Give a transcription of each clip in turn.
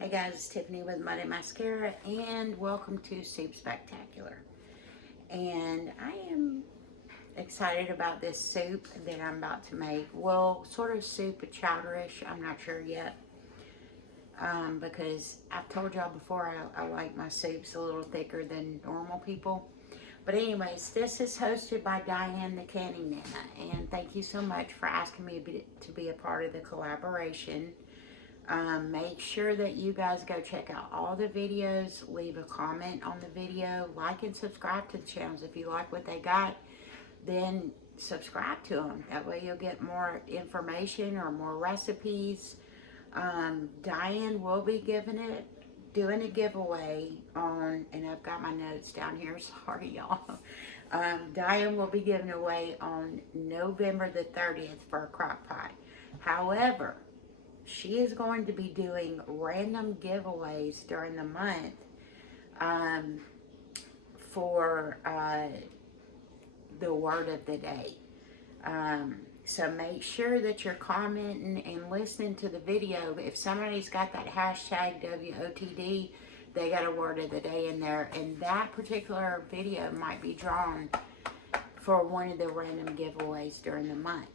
Hey guys, it's Tiffany with Muddy Mascara and welcome to Soup Spectacular. And I am excited about this soup that I'm about to make. Well, sort of soup, chowderish, I'm not sure yet. Because I've told y'all before I like my soups a little thicker than normal people. But anyways, this is hosted by Diane the Canning Nana. And thank you so much for asking me to be a part of the collaboration. Make sure that you guys go check out all the videos, leave a comment on the video, like and subscribe to the channels. If you like what they got, then subscribe to them. That way you'll get more information or more recipes. Diane will be doing a giveaway on, and I've got my notes down here, sorry y'all. Diane will be giving away on November the 30th for a crock pot. However, she is going to be doing random giveaways during the month for the word of the day. So make sure that you're commenting and listening to the video. If somebody's got that hashtag WOTD, they got a word of the day in there. And that particular video might be drawn for one of the random giveaways during the month.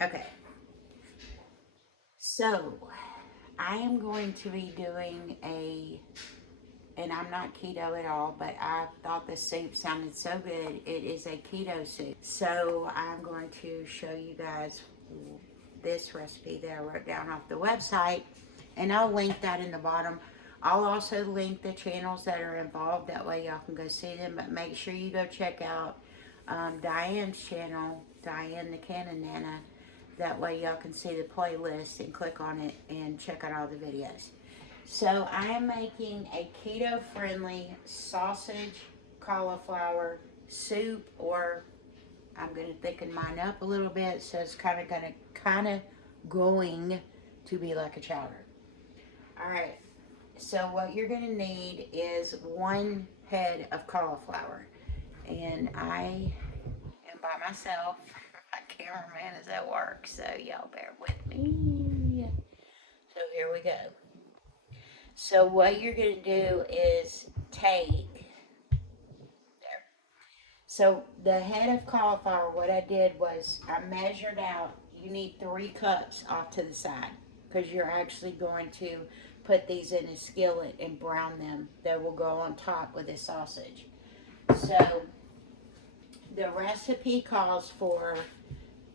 Okay. So, I am going to be doing and I'm not keto at all, but I thought the soup sounded so good. It is a keto soup. So, I'm going to show you guys this recipe that I wrote down off the website, and I'll link that in the bottom. I'll also link the channels that are involved. That way y'all can go see them, but make sure you go check out Diane's channel, Diane the Canning Nana. That way y'all can see the playlist and click on it and check out all the videos. So I am making a keto-friendly sausage cauliflower soup, or I'm going to thicken mine up a little bit, so it's kind of going to be like a chowder. All right. So what you're going to need is 1 head of cauliflower, and I am by myself. My cameraman is at work, so y'all bear with me. So here we go. So what you're going to do is take, there. So the head of cauliflower, what I did was I measured out, you need 3 cups off to the side, because you're actually going to put these in a skillet and brown them. That will go on top with the sausage. So the recipe calls for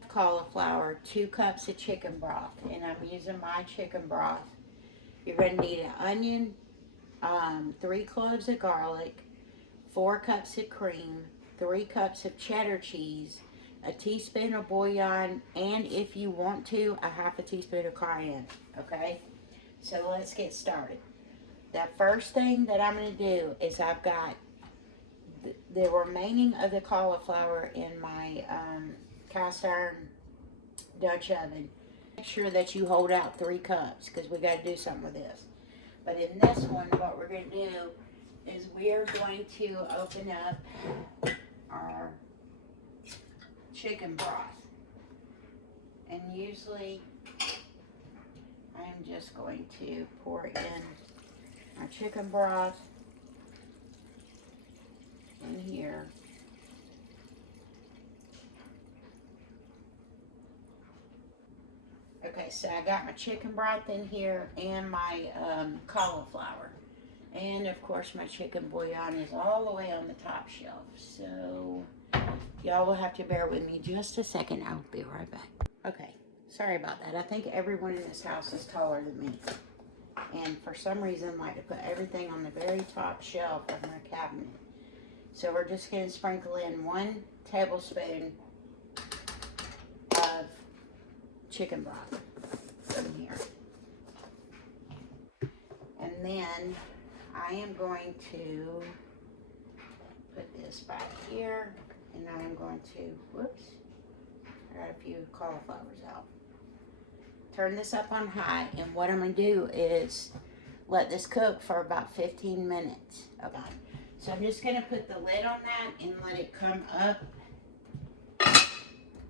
cauliflower, 2 cups of chicken broth, and I'm using my chicken broth. You're going to need an onion, 3 cloves of garlic, 4 cups of cream, 3 cups of cheddar cheese, a teaspoon of bouillon, and if you want to, a half a teaspoon of cayenne. Okay, so let's get started. The first thing that I'm going to do is I've got the remaining of the cauliflower in my cast iron Dutch oven. Make sure that you hold out 3 cups, because we got to do something with this. But in this one, what we're going to do is we are going to open up our chicken broth. And usually I'm just going to pour in my chicken broth in here. Okay, so I got my chicken broth in here and my cauliflower. And of course my chicken bouillon is all the way on the top shelf. So y'all will have to bear with me just a second. I'll be right back. Okay, sorry about that. I think everyone in this house is taller than me. And for some reason like to put everything on the very top shelf of my cabinet. So we're just going to sprinkle in 1 tablespoon of chicken broth in here. And then I am going to put this back here, and I am going to, whoops, I got a few cauliflowers out. Turn this up on high, and what I'm going to do is let this cook for about 15 minutes. Okay. So I'm just going to put the lid on that and let it come up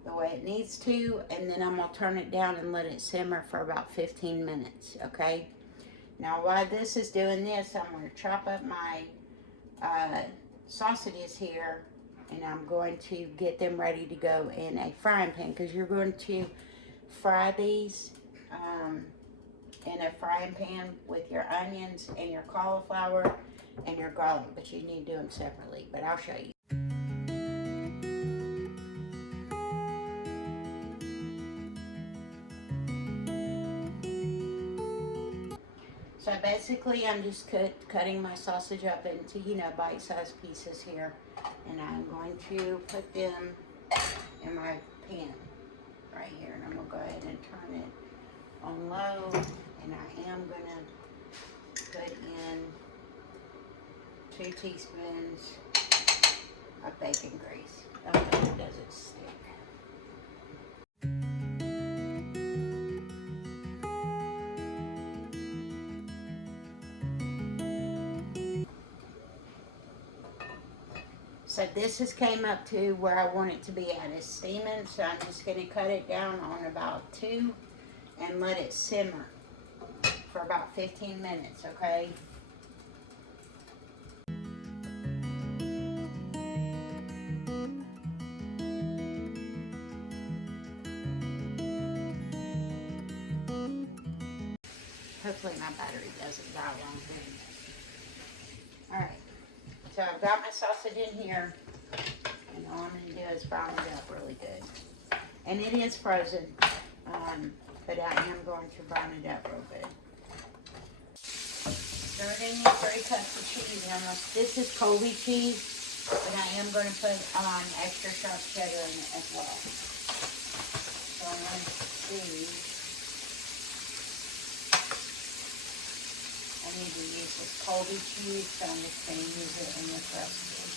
the way it needs to, and then I'm going to turn it down and let it simmer for about 15 minutes, okay? Now while this is doing this, I'm going to chop up my sausages here, and I'm going to get them ready to go in a frying pan, because you're going to fry these in a frying pan with your onions and your cauliflower and your garlic, but you need to do them separately, but I'll show you. So basically I'm just cutting my sausage up into, you know, bite-sized pieces here, and I'm going to put them in my pan right here, and I'm going to go ahead and turn it on low, and I am going to put in 2 teaspoons of bacon grease. Okay, it doesn't stick. So this has came up to where I want it to be at. It's steaming, so I'm just going to cut it down on about 2 and let it simmer for about 15 minutes, okay? Hopefully my battery doesn't die while I'm doing this. Alright, so I've got my sausage in here, and all I'm going to do is brown it up really good. And it is frozen, but I am going to brown it up real good. Stir in your 3 cups of cheese. Now this is Colby cheese, but I am going to put extra sharp cheddar in it as well. So I'm going to see. I need to use this Colby cheese, so I'm just going to use it in this recipe.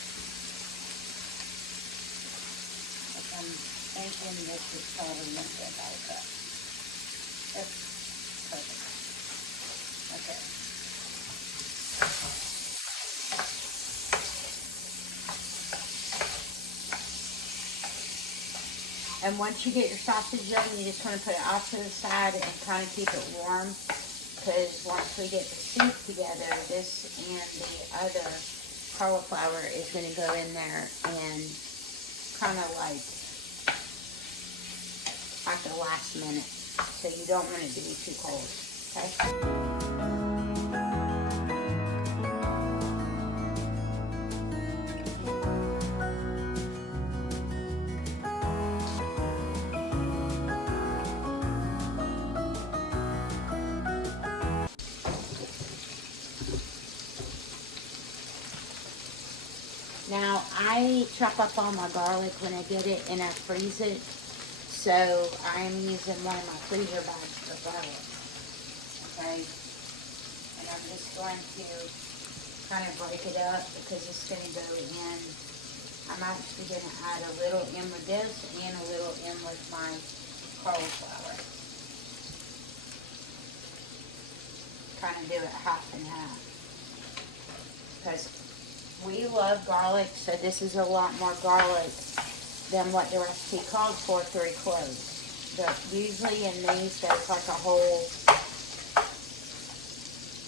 Which I'm thinking this is probably not good about a cup. That's perfect. Okay. And once you get your sausage done, you just want to put it off to the side and kind of keep it warm. Because once we get the soup together, this and the other cauliflower is going to go in there and kind of like at the last minute. So you don't want it to be too cold, okay? Now, I chop up all my garlic when I get it, and I freeze it. So, I'm using one of my freezer bags for garlic. Okay? And I'm just going to kind of break it up because it's going to go in. I'm actually going to add a little in with this and a little in with my cauliflower. Kind of do it half and half. Because we love garlic, so this is a lot more garlic than what the recipe called for 3 cloves. But usually in these, there's like a whole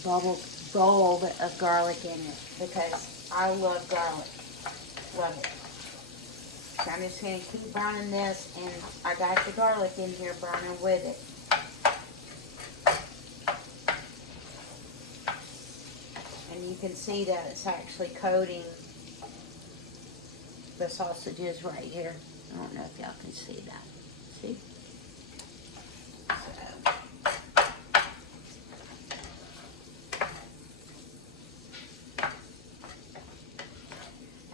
bowl of garlic in it because I love garlic. Love it. So I'm just going to keep browning this, and I got the garlic in here browning with it. And you can see that it's actually coating the sausages right here. I don't know if y'all can see that. See?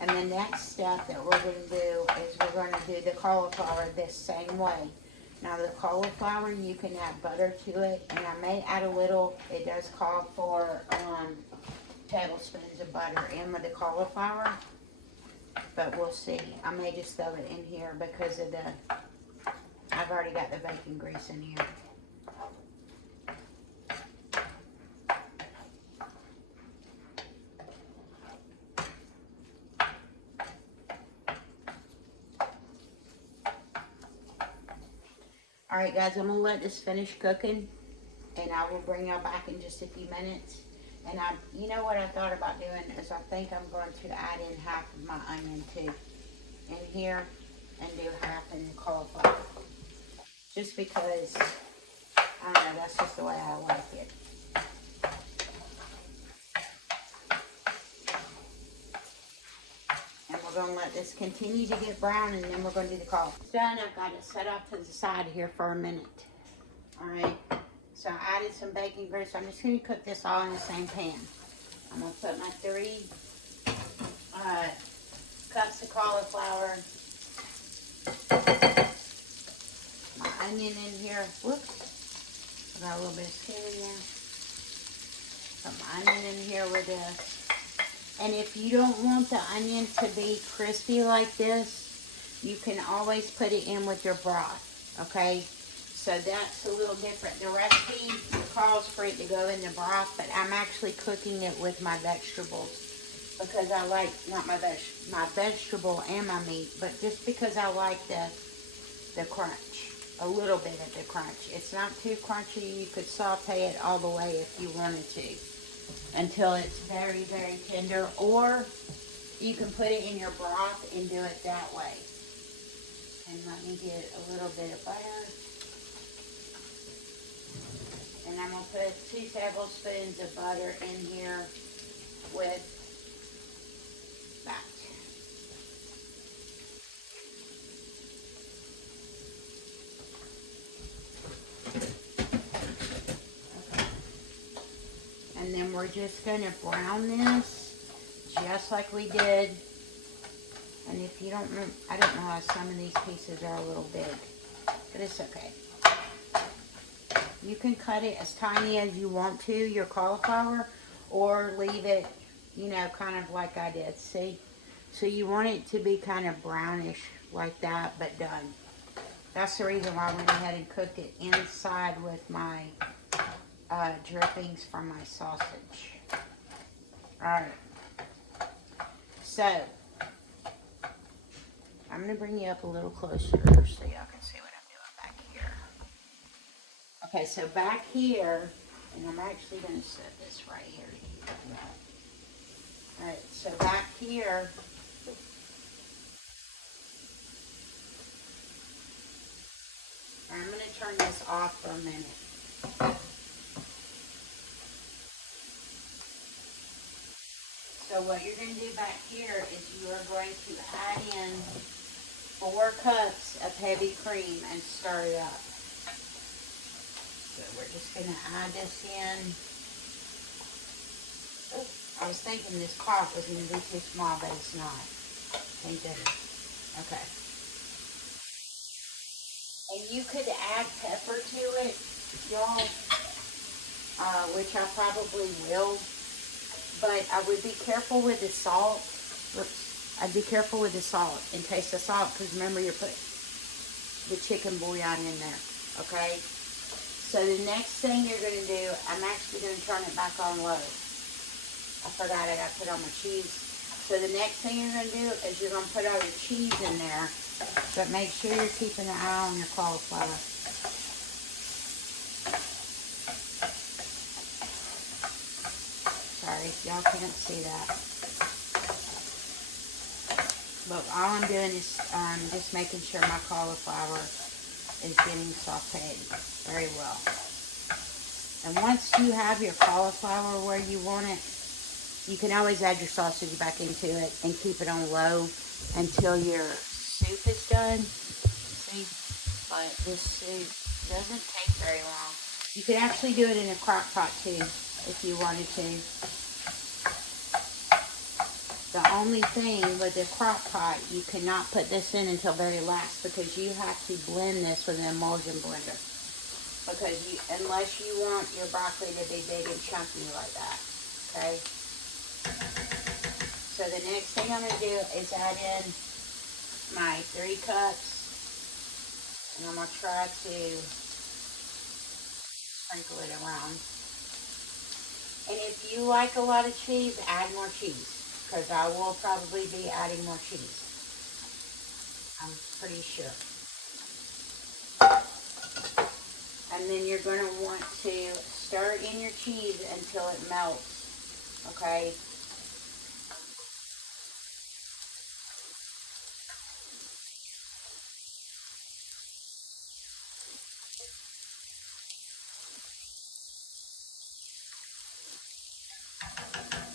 And the next step that we're going to do is we're going to do the cauliflower this same way. Now the cauliflower, you can add butter to it, and I may add a little. It does call for tablespoons of butter in with the cauliflower, but we'll see. I may just throw it in here because of I've already got the bacon grease in here. Alright guys, I'm going to let this finish cooking, And I will bring y'all back in just a few minutes. And you know what I thought about doing is I think I'm going to add in half of my onion too in here and do half in the cauliflower. Just because, I don't know, that's just the way I like it. And we're going to let this continue to get brown, and then we're going to do the cauliflower. It's done. I've got it set off to the side here for a minute. All right. So I added some bacon grease. I'm just going to cook this all in the same pan. I'm going to put my 3 cups of cauliflower, my onion in here. Whoops. I got a little bit of skin in there. Put my onion in here with this. And if you don't want the onion to be crispy like this, you can always put it in with your broth, okay? So that's a little different. The recipe calls for it to go in the broth, but I'm actually cooking it with my vegetables because I like, not my vegetable and my meat, but just because I like the crunch, a little bit of the crunch. It's not too crunchy. You could saute it all the way if you wanted to until it's very, very tender, or you can put it in your broth and do it that way. And let me get a little bit of butter. And I'm going to put 2 tablespoons of butter in here with that. Okay. And then we're just going to brown this just like we did. And if you don't, I don't know how some of these pieces are a little big, but it's okay. You can cut it as tiny as you want to, your cauliflower, or leave it, you know, kind of like I did, see? So you want it to be kind of brownish like that, but done. That's the reason why I went ahead and cooked it inside with my drippings from my sausage. Alright. So, I'm going to bring you up a little closer so y'all can see what I'm doing back here. Okay, so back here, and I'm actually going to set this right here. Alright, so back here, I'm going to turn this off for a minute. So what you're going to do back here is you are going to add in 4 cups of heavy cream and stir it up. So we're just going to add this in. Oh, I was thinking this pot was going to be too small, but it's not. Thank goodness. Okay. And you could add pepper to it, y'all, which I probably will. But I would be careful with the salt. Oops. I'd be careful with the salt and taste the salt, because remember you're putting the chicken bouillon in there, okay? So the next thing you're going to do, I'm actually going to turn it back on low. I forgot it, I put on my cheese. So the next thing you're going to do is you're going to put all your cheese in there, but make sure you're keeping an eye on your cauliflower. Sorry, y'all can't see that. But all I'm doing is just making sure my cauliflower is getting sauteed very well. And once you have your cauliflower where you want it, you can always add your sausage back into it and keep it on low until your soup is done. See? But this soup doesn't take very long. You could actually do it in a crock pot too, if you wanted to. The only thing with the crock pot, you cannot put this in until very last, because you have to blend this with an emulsion blender. Because unless you want your broccoli to be big and chunky like that, okay? So the next thing I'm going to do is add in my 3 cups, and I'm going to try to sprinkle it around. And if you like a lot of cheese, add more cheese, because I will probably be adding more cheese. I'm pretty sure. And And then you're going to want to stir in your cheese until it melts, okay?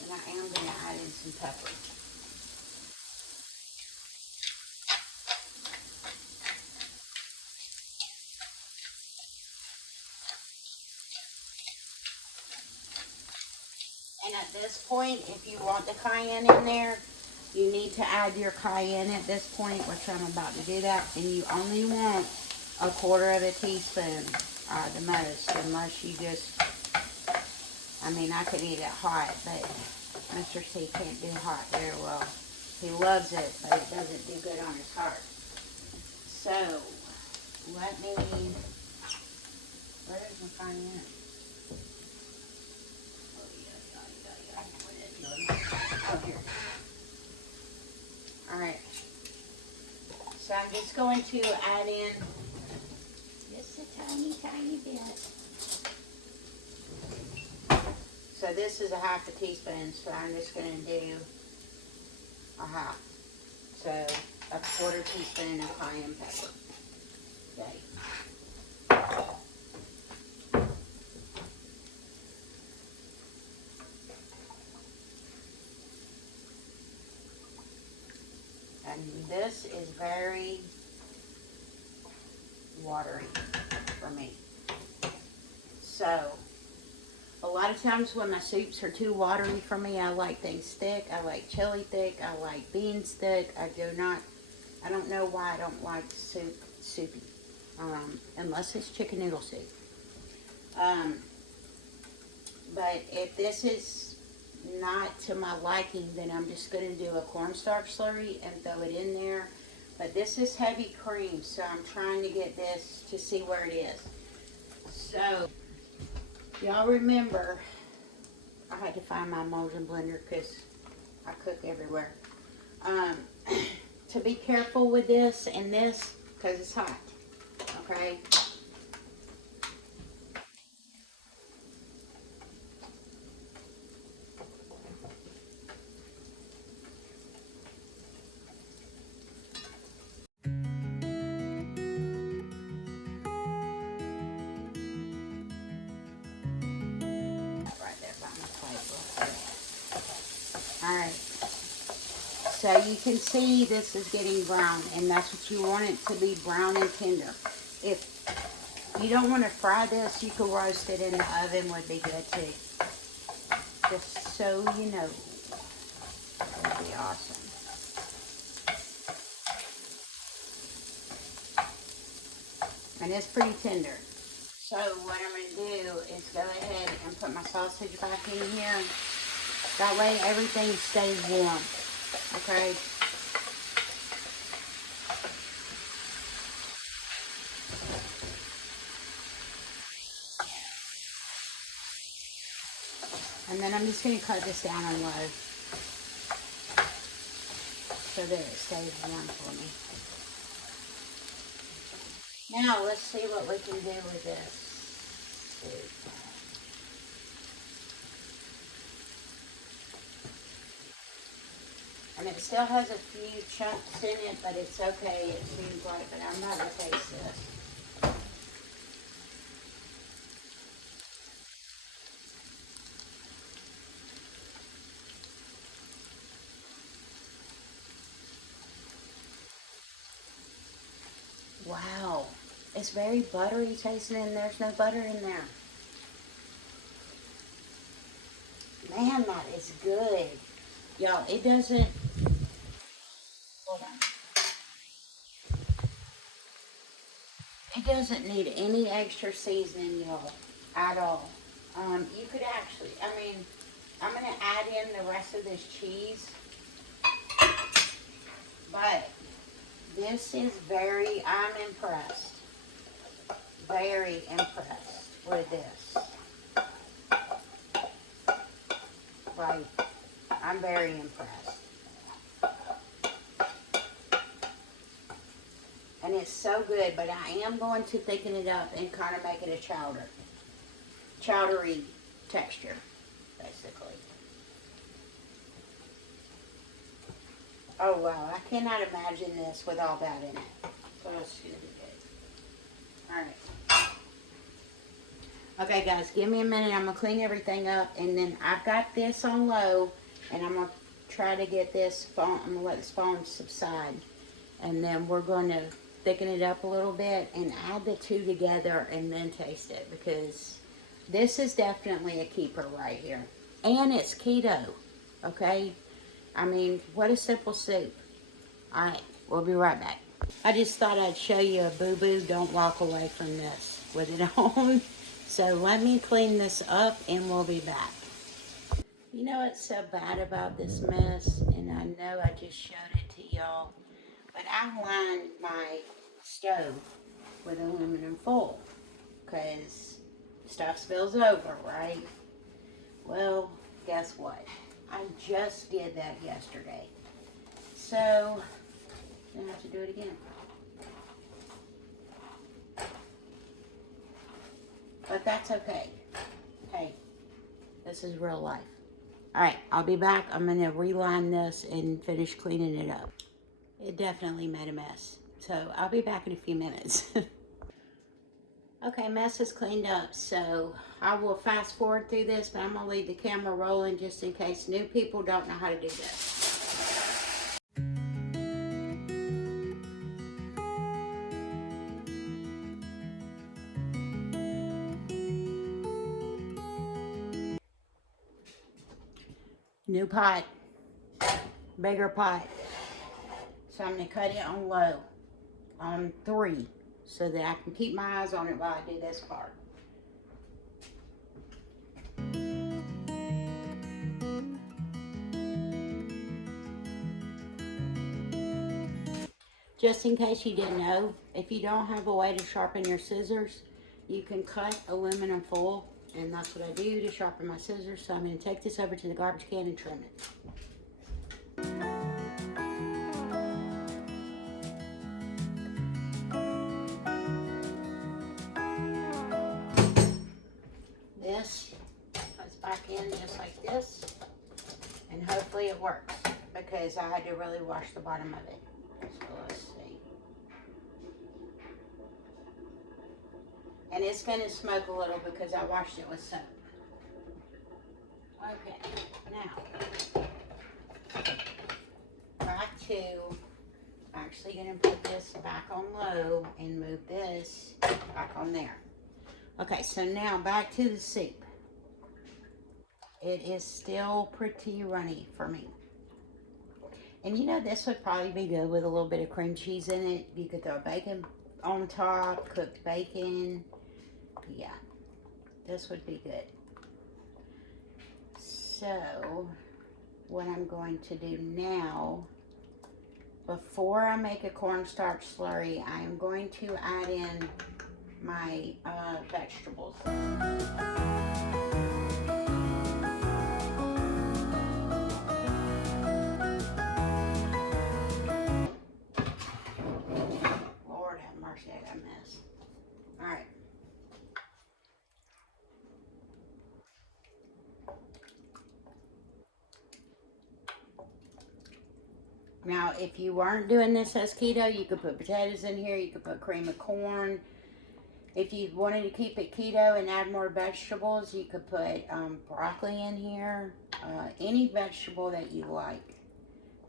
And I am going to add in some pepper. And at this point, if you want the cayenne in there, you need to add your cayenne at this point, which I'm about to do that. And you only want a quarter of a teaspoon, the most, unless you just, I mean, I could eat it hot, but Mr. C can't do hot very well. He loves it, but it doesn't do good on his heart. So, let me, where is my cayenne? Oh, here. Alright. So I'm just going to add in just a tiny, tiny bit. So this is a half a teaspoon, so I'm just going to do a half. So a quarter teaspoon of cayenne pepper. Okay. And this is very watery for me. So, a lot of times when my soups are too watery for me, I like things thick. I like chili thick. I like beans thick. I don't know why I don't like soup soupy. Unless it's chicken noodle soup. But if this is not to my liking, then I'm just going to do a cornstarch slurry and throw it in there. But this is heavy cream, so I'm trying to get this to see where it is. So, y'all remember, I had to find my emulsion blender because I cook everywhere. To be careful with this and this because it's hot, okay? Alright, so you can see this is getting brown, and that's what you want it to be, brown and tender. If you don't want to fry this, you can roast it in the oven, would be good too. Just so you know, that would be awesome. And it's pretty tender. So what I'm going to do is go ahead and put my sausage back in here. That way everything stays warm, okay? And then I'm just going to cut this down on low so that it stays warm for me. Now let's see what we can do with this. And it still has a few chunks in it, but it's okay. It seems like, but I'm not going to taste this. Wow. It's very buttery tasting, and there's no butter in there. Man, that is good. Y'all, it doesn't, hold on. It doesn't need any extra seasoning, y'all, at all. You could actually, I mean, I'm going to add in the rest of this cheese. But this is I'm impressed. Very impressed with this. Like, I'm very impressed. And it's so good, but I am going to thicken it up and kind of make it a chowdery texture, basically. Oh wow, I cannot imagine this with all that in it. So it's gonna be good. Alright. Okay guys, give me a minute. I'm gonna clean everything up, and then I've got this on low, and I'm gonna try to get this foam, I'm gonna let this foam subside. And then we're gonna thicken it up a little bit and add the two together and then taste it, because this is definitely a keeper right here. And it's keto, okay? I mean, what a simple soup. All right, we'll be right back. I just thought I'd show you a boo-boo. Don't walk away from this with it on. So let me clean this up and we'll be back. You know what's so bad about this mess? And I know I just showed it to y'all, but I lined my stove with aluminum foil because stuff spills over, right? Well, guess what? I just did that yesterday. So, I have to do it again. But that's okay. Hey, this is real life. Alright, I'll be back. I'm going to reline this and finish cleaning it up. It definitely made a mess. So, I'll be back in a few minutes. Okay, mess is cleaned up, so I will fast forward through this, but I'm going to leave the camera rolling just in case new people don't know how to do this. New pot, bigger pot. So I'm going to cut it on low, on 3, so that I can keep my eyes on it while I do this part. Just in case you didn't know, if you don't have a way to sharpen your scissors, you can cut aluminum foil, and that's what I do to sharpen my scissors. So I'm going to take this over to the garbage can and trim it. This goes back in just like this, and hopefully it works, because I had to really wash the bottom of it. So let's see. And it's going to smoke a little because I washed it with soap. Okay, now back to, I'm actually going to put this back on low and move this back on there. Okay, so now back to the soup. It is still pretty runny for me. And you know, this would probably be good with a little bit of cream cheese in it. You could throw bacon on top, cooked bacon. Yeah, this would be good. So, what I'm going to do now, before I make a cornstarch slurry, I am going to add in my vegetables. Lord have mercy, I got a mess. Alright. Now, if you weren't doing this as keto, you could put potatoes in here, you could put cream of corn. If you wanted to keep it keto and add more vegetables, you could put broccoli in here, any vegetable that you like.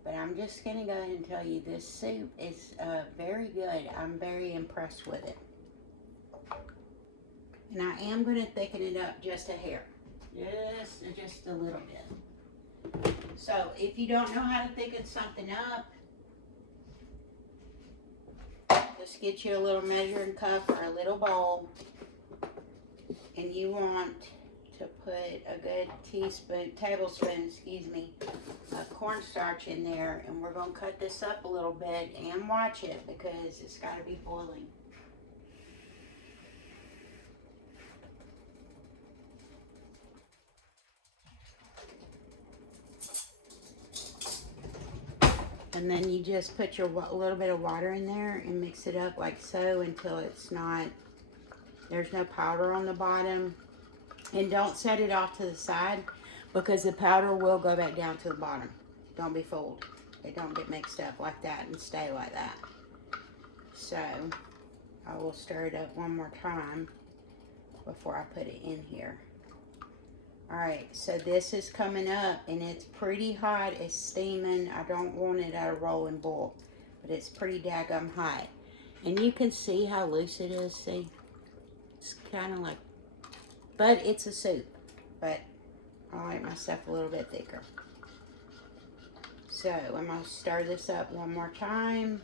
But I'm just going to go ahead and tell you, this soup is very good. I'm very impressed with it. And I am going to thicken it up just a hair, just a little bit. So if you don't know how to thicken something up, just get you a little measuring cup or a little bowl, and you want to put a good tablespoon, of cornstarch in there, and we're going to cut this up a little bit and watch it because it's got to be boiling. And then you just put your little bit of water in there and mix it up like so until it's not, there's no powder on the bottom. And don't set it off to the side because the powder will go back down to the bottom. Don't be fooled. It don't get mixed up like that and stay like that. So I will stir it up one more time before I put it in here. Alright, so this is coming up and it's pretty hot. It's steaming. I don't want it at a rolling boil, but it's pretty daggum hot. And you can see how loose it is. See? It's kind of like, but it's a soup. But I like my stuff a little bit thicker. So I'm going to stir this up one more time.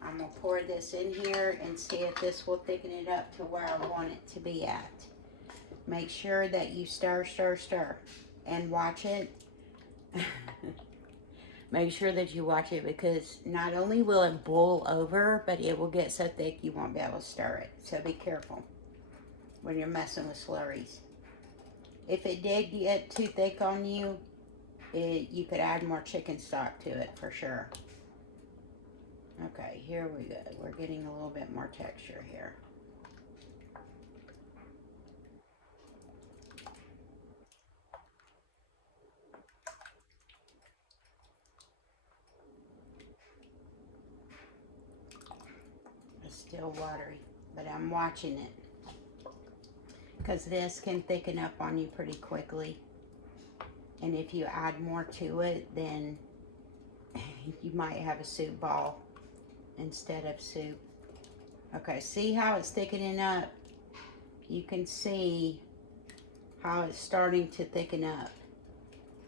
I'm going to pour this in here and see if this will thicken it up to where I want it to be at. Make sure that you stir, stir, stir. And watch it. Make sure that you watch it because not only will it boil over, but it will get so thick you won't be able to stir it. So be careful when you're messing with slurries. If it did get too thick on you, you could add more chicken stock to it for sure. Okay, here we go. We're getting a little bit more texture here. It's still watery, but I'm watching it because this can thicken up on you pretty quickly. And if you add more to it, then you might have a soup ball instead of soup. Okay, see how it's thickening up? You can see how it's starting to thicken up.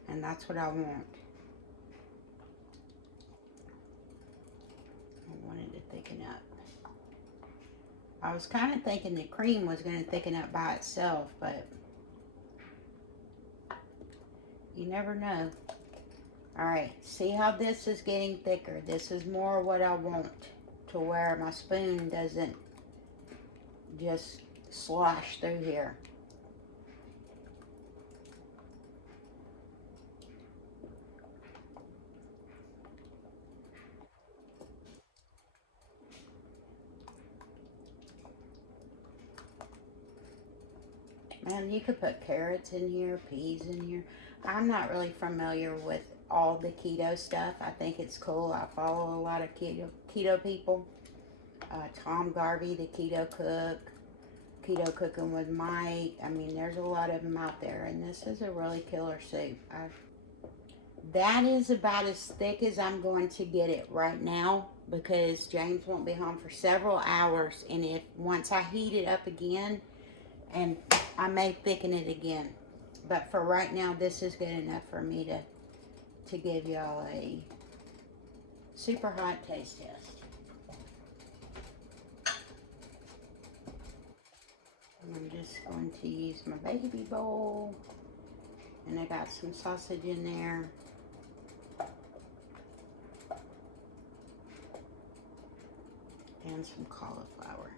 And that's what I want. I want it to thicken up. I was kind of thinking the cream was going to thicken up by itself, but you never know. Alright, see how this is getting thicker? This is more what I want, to where my spoon doesn't just slosh through here. Man, you could put carrots in here, peas in here. I'm not really familiar with all the keto stuff. I think it's cool. I follow a lot of keto people. Tom Garvey, the keto cook. Keto Cooking with Mike. I mean, there's a lot of them out there. And this is a really killer soup. That is about as thick as I'm going to get it right now. Because James won't be home for several hours. And if once I heat it up again, and I may thicken it again. But for right now, this is good enough for me to give y'all a super hot taste test. I'm just going to use my baby bowl. And I got some sausage in there. And some cauliflower.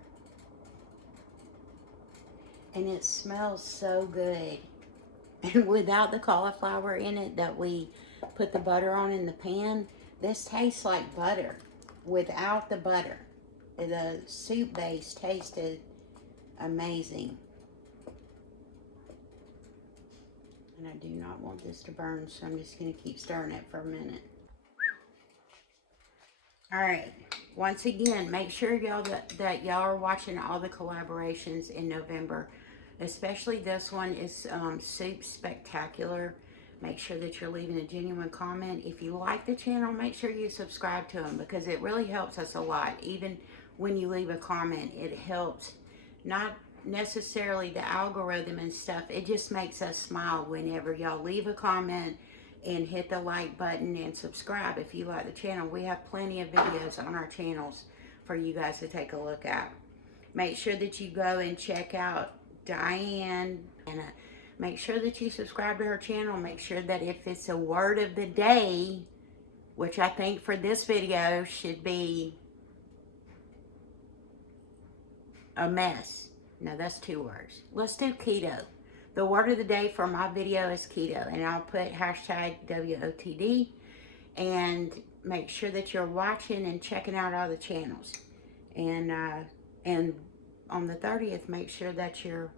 And it smells so good. And without the cauliflower in it that we put the butter on in the pan, this tastes like butter without the butter. The soup base tasted amazing. And I do not want this to burn, so I'm just going to keep stirring it for a minute. Alright, once again, make sure y'all that y'all are watching all the collaborations in November. Especially this one is Soup Spectacular. Make sure that you're leaving a genuine comment. If you like the channel, make sure you subscribe to them because it really helps us a lot. Even when you leave a comment, it helps. Not necessarily the algorithm and stuff. It just makes us smile whenever y'all leave a comment and hit the like button and subscribe if you like the channel. We have plenty of videos on our channels for you guys to take a look at. Make sure that you go and check out Diane, and make sure that you subscribe to her channel. Make sure that if it's a word of the day, which I think for this video should be a mess. No, that's 2 words. Let's do keto. The word of the day for my video is keto, and I'll put hashtag WOTD. And make sure that you're watching and checking out all the channels. And on the 30th, make sure that you're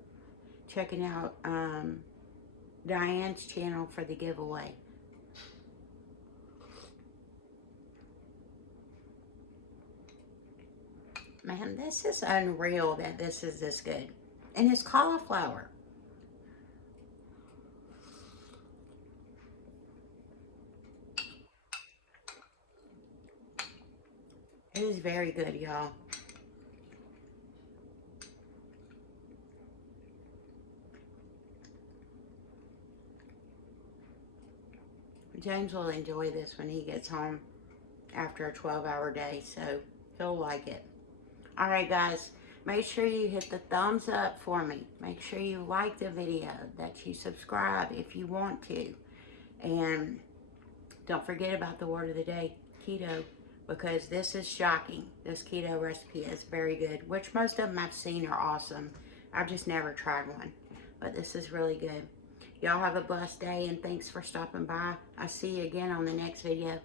checking out Diane's channel for the giveaway. Man, this is unreal that this is this good. And it's cauliflower. It is very good, y'all. James will enjoy this when he gets home after a 12-hour day, so he'll like it. All right, guys, make sure you hit the thumbs up for me. Make sure you like the video, that you subscribe if you want to. And don't forget about the word of the day, keto, because this is shocking. This keto recipe is very good, which most of them I've seen are awesome. I've just never tried one, but this is really good. Y'all have a blessed day, and thanks for stopping by. I'll see you again on the next video.